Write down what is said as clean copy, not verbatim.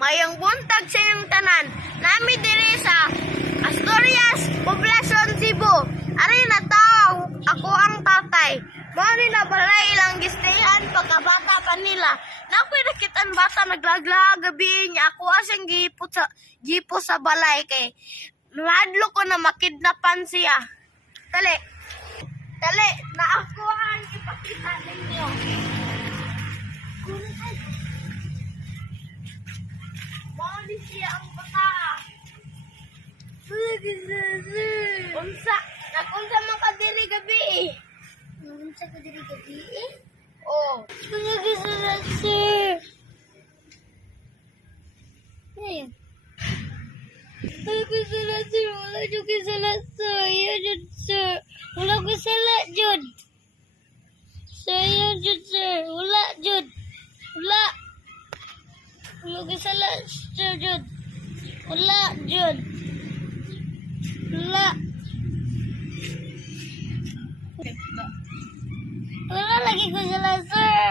Mayang buntag sa iyong tanan. Nami diri sa Asturias, Poblacion, Cebu. Ari na tao, ako ang tatay. Mao ni na balay ilang gistayan pagkabata pa nila. Nakoy nakitaan bata naglaglag gabi niya ako asang gipo sa balay kay madlo ko na makidnapan siya. Dali. Dali, na ako ang ipakita ninyo. Mao ni siya ang bata. Unsa? Nakunsa man ka diri gabi. Unsa ko diri gabi? Oh. Sir. Ayun. Wala ko sala, sir. Wala ko sala, sir. Ayun, Jud, sir. Wala ko sala, Jud. Sir, ayun, Jud, sir. Wala, Jud. Wala. Wala ko sala, sir, Jud. Wala, Jud. Wala. Wala lagi ko sala, sir.